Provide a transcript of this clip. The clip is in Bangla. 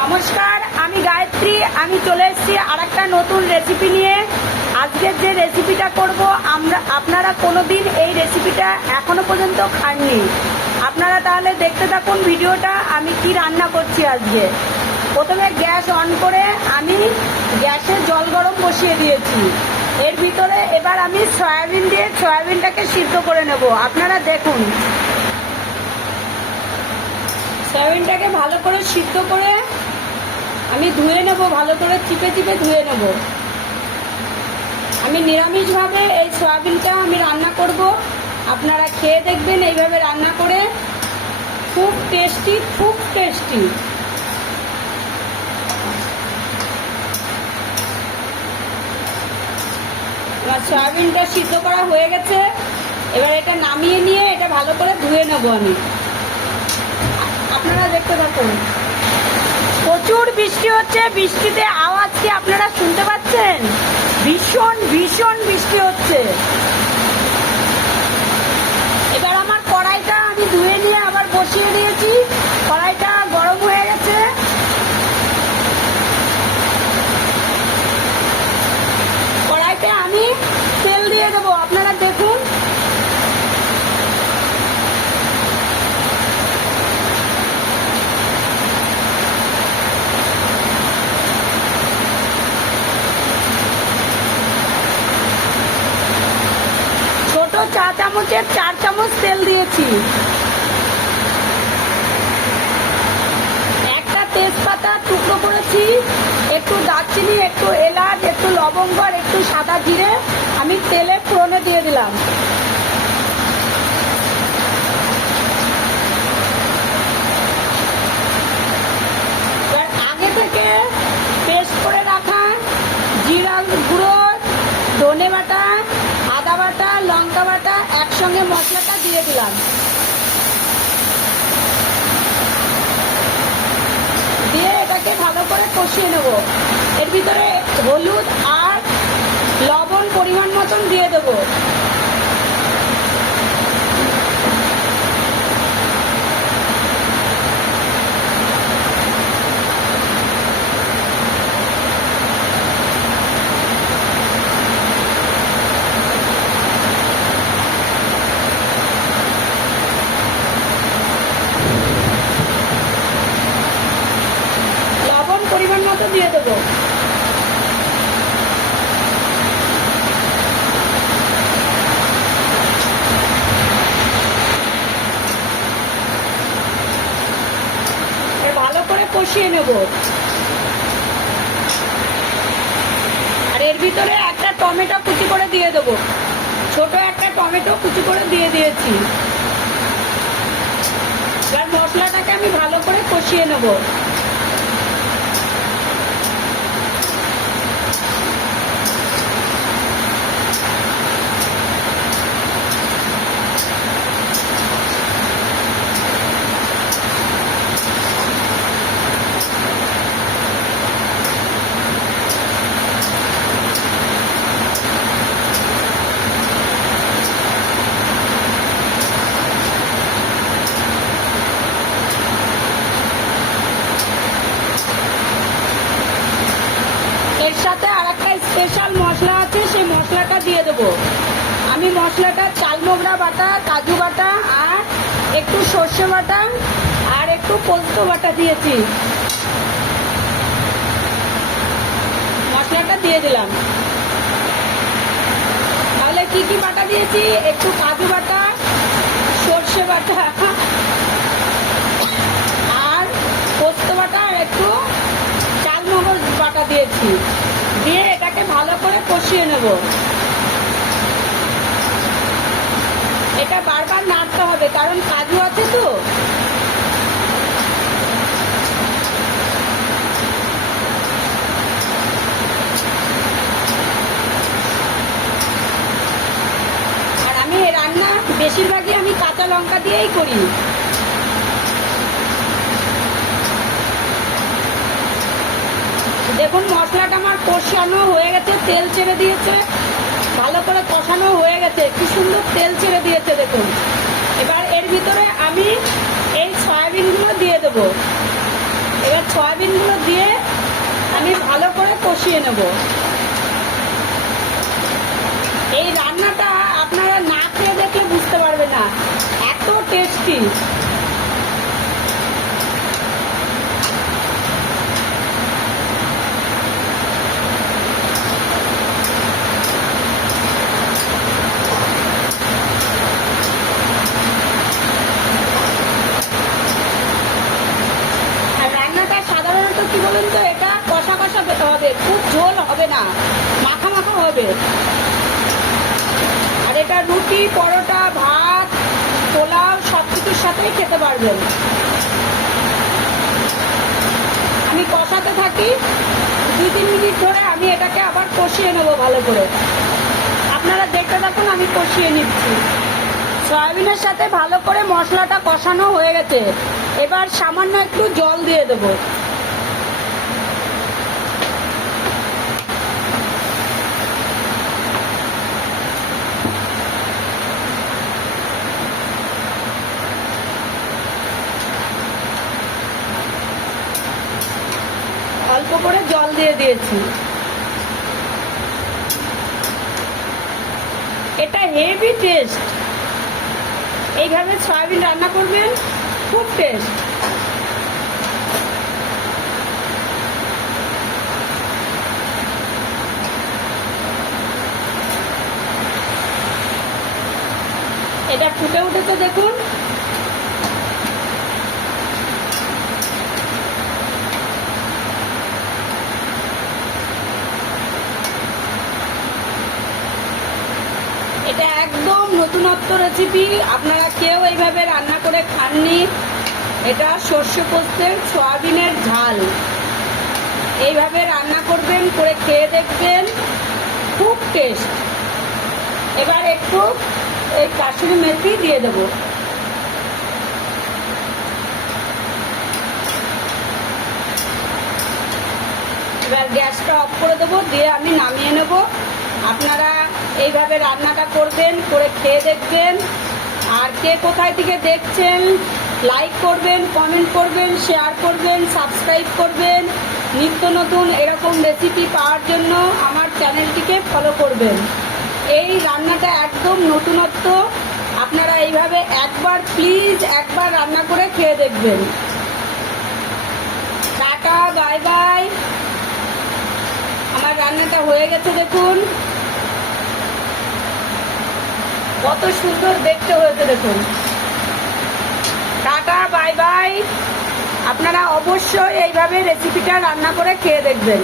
নমস্কার, আমি গায়ত্রী। আমি চলে এসেছি আর একটা নতুন রেসিপি নিয়ে। আজকের যে রেসিপিটা করব, আপনারা কোনোদিন এই রেসিপিটা এখনো পর্যন্ত খাননি। আপনারা তাহলে দেখতে থাকুন ভিডিওটা, আমি কি রান্না করছি আজকে। প্রথমে গ্যাস অন করে আমি গ্যাসে জল গরম বসিয়ে দিয়েছি। এর ভিতরে এবার আমি সয়াবিন দিয়ে সয়াবিনটাকে সিদ্ধ করে নেব। আপনারা দেখুন, সয়াবিনটাকে ভালো করে সিদ্ধ করে আমি ধুয়ে নেব, ভালো করে চিপে চিপে ধুয়ে নেব। আমি নিরামিষভাবে এই সয়াবিনটা আমি রান্না করব। আপনারা খেয়ে দেখবেন এইভাবে রান্না করে, খুব টেস্টি, খুব টেস্টি। এবার সয়াবিনটা সিদ্ধ করা হয়ে গেছে। এবার এটা নামিয়ে নিয়ে এটা ভালো করে ধুয়ে নেব আমি। আপনারা দেখতে থাকুন। প্রচুর বৃষ্টি হচ্ছে, বৃষ্টিতে আওয়াজ কি আপনারা শুনতে পাচ্ছেন? ভীষণ ভীষণ বৃষ্টি হচ্ছে। এবার আমার কড়াইটা আমি ধুয়ে নিয়ে আবার বসিয়ে দিয়েছি। কড়াইটা গরম হয়ে গেছে। কড়াইতে আমি তেল দিয়ে দেবো, আপনারা দেখুন। ছোট চা চামচের 4 চামচ তেল দিয়েছি। একটা তেজপাতা টুকরো করেছি, একটু দারচিনি, একটু এলাচ, একটু লবঙ্গ আর একটু সাদা জিরে আমি তেলে ফোড়নে দিয়ে দিলাম। আগে থেকে পেস্ট করে রাখা জিরা গুঁড়ো, ধনে বাটা, আদা বাটা, লঙ্কা বাটা একসঙ্গে মশলাটা দিয়ে দিলাম। দিয়ে এটাকে ভালো করে কষিয়ে নেব। এর ভিতরে হলুদ আর লবণ পরিমাণ মতন দিয়ে দেবো। পরিমাণ মতো দিয়ে দেবো। ভালো করে কষিয়ে নেব। আর এর ভিতরে একটা টমেটো কুচি করে দিয়ে দেবো। ছোট একটা টমেটো কুচি করে দিয়ে দিয়েছি। এবার মশলাটাকে আমি ভালো করে কষিয়ে নেব। এর সাথে আর একটা স্পেশাল মশলা আছে, সেই মশলাটা দিয়ে দেবো। আমি মশলাটা চালমোগরা বাটা, কাজু বাটা আর একটু সর্ষে বাটা আর একটু পোস্ত বাটা দিয়েছি। মশলাটা দিয়ে দিলাম। তাহলে কি কি বাটা দিয়েছি? একটু কাজু বাটা, সর্ষে বাটা আর পোস্ত বাটা আর একটু চালমগজ বাটা দিয়েছি। দিয়ে এটাকে ভালো করে কষিয়ে নেব। এটা বারবার নাড়তে হবে, কারণ কাজু আছে তো। আর আমি এই রান্না বেশিরভাগই আমি কাঁচা লঙ্কা দিয়েই করি। দেখুন, মশলাটা আমার কষানো হয়ে গেছে, তেল ছেড়ে দিয়েছে। ভালো করে কষানো হয়ে গেছে, কি সুন্দর তেল ছেড়ে দিয়েছে দেখুন। এবার এর ভিতরে আমি এই সয়াবিনগুলো দিয়ে দেবো। এবার সয়াবিনগুলো দিয়ে আমি ভালো করে কষিয়ে নেব। এই রান্নাটা আপনারা না খেয়ে দেখলে বুঝতে পারবে না, এত টেস্টি। রান্নাটা সাধারণত কি বলুন তো, এটা কষা কষা হবে, খুব ঝোল হবে না, মাখা মাখা হবে। আর এটা রুটি, পরোটা, ভাত, পোলাও সব কিছুর সাথেই খেতে পারবেন। আমি কষাতে থাকি 2-3 মিনিট ধরে, আমি এটাকে আবার কষিয়ে নেবো ভালো করে। আপনারা দেখতে থাকুন, আমি কষিয়ে নিচ্ছি। সয়াবিনের সাথে ভালো করে মশলাটা কষানো হয়ে গেছে, এবার সামান্য একটু জল দিয়ে দেবো। অল্প করে জল দিয়ে দিয়েছি। এটা হেভি টেস্ট, এইভাবে সয়াবিন রান্না করবেন, খুব টেস্ট। এটা ফুটে উঠেছে দেখুন। এটা একদম নতুনত্ব রেসিপি, আপনারা কেউ এইভাবে রান্না করে খাননি। এটা সর্ষে পোস্তের সয়াবিনের ঝাল, এইভাবে রান্না করবেন, করে খেয়ে দেখবেন, খুব টেস্ট। এবার একটু এই কাসুরি মেথি দিয়ে দেবো। এবার গ্যাসটা অফ করে দেবো, দিয়ে আমি নামিয়ে নেব। আপনারা এইভাবে রান্নাটা করবেন, করে খেয়ে দেখবেন। আর কে কোথায় থেকে দেখছেন, লাইক করবেন, কমেন্ট করবেন, শেয়ার করবেন, সাবস্ক্রাইব করবেন। নিত্য নতুন এরকম রেসিপি পাওয়ার জন্য আমার চ্যানেলটিকে ফলো করবেন। এই রান্নাটা একদম নতুনত্ব, আপনারা এইভাবে একবার প্লিজ একবার রান্না করে খেয়ে দেখবেন। Tata, bye bye. আমার রান্নাটা হয়ে গেছে দেখুন, কত সুন্দর দেখতে হয়েছে দেখুন। Tata, bye bye. আপনারা অবশ্যই এইভাবে রেসিপিটা রান্না করে খেয়ে দেখবেন।